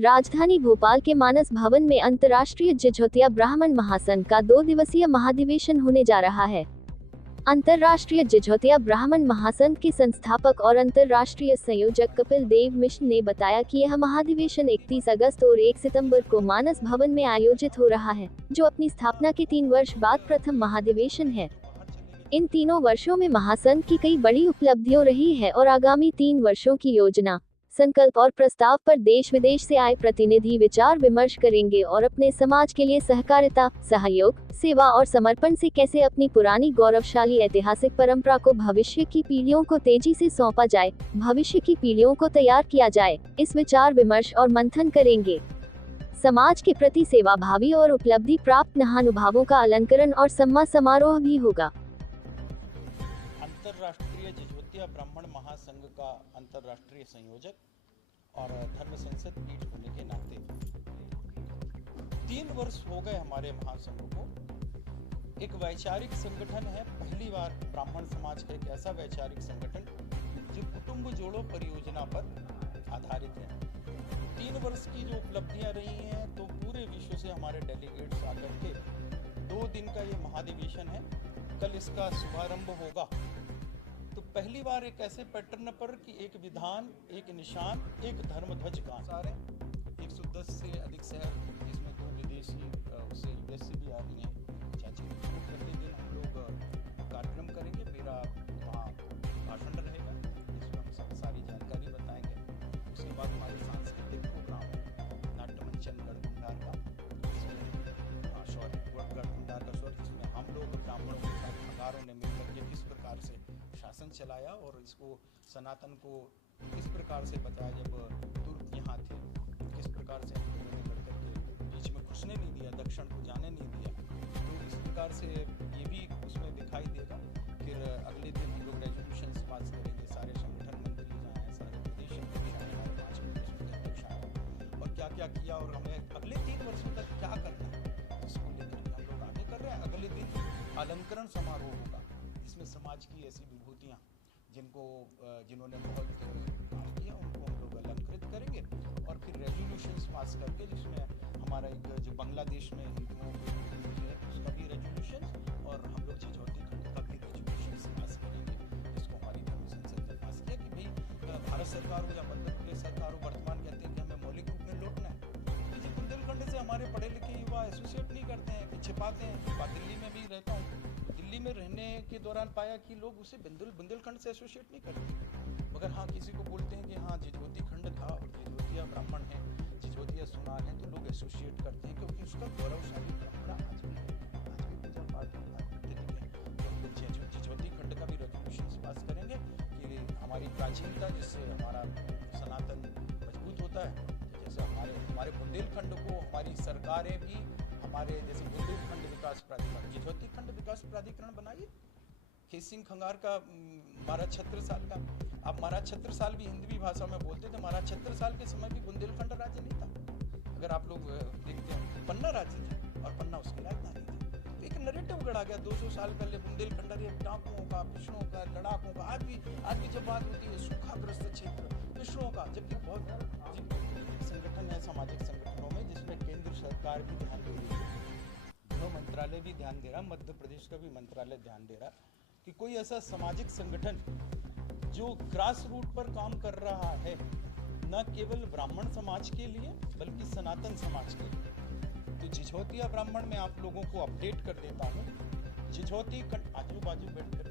राजधानी भोपाल के मानस भवन में अंतर्राष्ट्रीय जिझोतिया ब्राह्मण महासंघ का 2 दिवसीय महाधिवेशन होने जा रहा है। अंतर्राष्ट्रीय जिझोतिया ब्राह्मण महासंघ के संस्थापक और अंतर्राष्ट्रीय संयोजक कपिल देव मिश्र ने बताया कि यह महाधिवेशन 31 अगस्त और 1 सितंबर को मानस भवन में आयोजित हो रहा है, जो अपनी स्थापना के 3 वर्ष बाद प्रथम महाधिवेशन है। इन तीनों वर्षों में महासंघ की कई बड़ी उपलब्धियां रही है और आगामी 3 वर्षों की योजना, संकल्प और प्रस्ताव पर देश विदेश से आए प्रतिनिधि विचार विमर्श करेंगे और अपने समाज के लिए सहकारिता, सहयोग, सेवा और समर्पण से कैसे अपनी पुरानी गौरवशाली ऐतिहासिक परंपरा को भविष्य की पीढ़ियों को तेजी से सौंपा जाए, भविष्य की पीढ़ियों को तैयार किया जाए, इस विचार विमर्श और मंथन करेंगे। समाज के प्रति सेवा भावी और उपलब्धि प्राप्त महानुभावों का अलंकरण और सम्मान समारोह भी होगा। अंतर्राष्ट्रीय जिझोतिया ब्राह्मण महासंघ का अंतर्राष्ट्रीय संयोजक और धर्म संसद पीठ होने के नाते 3 वर्ष हो गए हमारे महासंघ को। एक वैचारिक संगठन है, पहली बार ब्राह्मण समाज का एक ऐसा वैचारिक संगठन जो कुटुंब जोड़ो परियोजना पर आधारित है। 3 वर्ष की जो उपलब्धियां रही हैं, तो पूरे विश्व से हमारे डेलीगेट्स आकर के 2 दिन का ये महाधिवेशन है। कल इसका शुभारंभ होगा। तो पहली बार एक ऐसे पैटर्न पर कि एक विधान, एक निशान, एक धर्म ध्वज गान सारे 110 से अधिक शहर, जिसमें 2 विदेशी उससे यूएस से भी आ रही हैं चाची। पहले दिन हम लोग कार्यक्रम करेंगे, मेरा वहाँ भाषण रहेगा, जिसमें हम सब सारी जानकारी बताएंगे। उसके बाद हमारे सांस्कृतिक प्रोग्राम नाट्य मंचन गढ़कुंडार का गढ़कुंडार का स्वर, जिसमें हम लोग ब्राह्मणों के साथ खंगारों ने मिलकर के किस प्रकार से शासन चलाया और इसको सनातन को किस प्रकार से बताया। जब तुर्क यहाँ थे, किस प्रकार से हम लोगों ने बढ़कर के बीच में घुसने नहीं दिया, दक्षिण को जाने नहीं दिया। तो इस प्रकार से ये भी उसमें दिखाई देगा। फिर अगले दिन हम लोग रेजोल्यूशन पास करेंगे, सारे संगठन मंत्री जहाँ हैं, सारे प्रदेश अध्यक्ष हैं, हमारे 5 प्रदेश अध्यक्ष हैं, और क्या क्या किया और हमें अगले 3 वर्षों तक क्या करना है, इसको लेकर के हम लोग आगे कर रहे हैं। अगले दिन अलंकरण समारोह होगा, जिसमें समाज की ऐसी विभूतियाँ जिन्होंने बहुत काम किया उनको हम लोग अलंकृत करेंगे। और फिर रेजोल्यूशंस पास करके, जिसमें हमारा एक जो बांग्लादेश में हिंदुओं के है उसका भी रेजोल्यूशन, और हम लोग जिझोती खंड का भी रेजोल्यूशंस पास करेंगे, जिसको हमारी धर्म संसद ने पास किया कि भाई भारत सरकार हो या मध्य प्रदेश सरकार हो, वर्तमान कहते हैं कि हमें मौलिक रूप में लौटना है। जी बुंदेलखंड से हमारे पढ़े लिखे युवा एसोसिएट नहीं करते हैं, कि छिपाते हैं। दिल्ली में भी रहता हूँ, दिल्ली में रहने के दौरान पाया कि लोग उसे बुंदेलखंड से एसोसिएट नहीं करते, मगर हाँ किसी को बोलते हैं कि हाँ जिझोती खंड था और जिझोतिया ब्राह्मण है, जिझोतिया सुनार है, तो लोग एसोसिएट करते हैं, क्योंकि उसका गौरवशाली परंपरा आज भी है, आज भी पूजा पाठ करते हैं। तो हम लोग जिझोती खंड का भी रेजोल्यूशन पास करेंगे कि हमारी प्राचीनता, जिससे हमारा सनातन मजबूत होता है। जैसे हमारे बुंदेलखंड को हमारी सरकारें भी हमारे जैसे बुंदेलखंड विकास प्राधिकरण, जिझोती खंड विकास प्राधिकरण बनाइए। केस सिंह खंगार का महाराज 76 साल का, आप महाराज 76 साल भी हिंदी भाषा में बोलते थे। महाराज 76 साल के समय भी बुंदेलखंड राज्य नहीं था। अगर आप लोग देखते हैं, पन्ना राज्य था और पन्ना उसकी राजधानी थी। तो एक नरेटिव गढ़ा गया 200 साल पहले बुंदेलखंड डाकुओं का, पिछड़ों का, लड़ाकों का। आज भी जब बात होती है सूखाग्रस्त क्षेत्र, पिछड़ों का, जबकि बहुत संगठन है सामाजिक संगठनों में, जिसमें केंद्र सरकार भी ध्यान दे रही है, गृह मंत्रालय भी ध्यान दे रहा, मध्य प्रदेश का भी मंत्रालय ध्यान दे रहा कि कोई ऐसा सामाजिक संगठन जो ग्रास रूट पर काम कर रहा है, न केवल ब्राह्मण समाज के लिए बल्कि सनातन समाज के लिए। तो जिझोतिया ब्राह्मण में आप लोगों को अपडेट कर देता हूँ। जिझोती आजू बाजू बैठ कर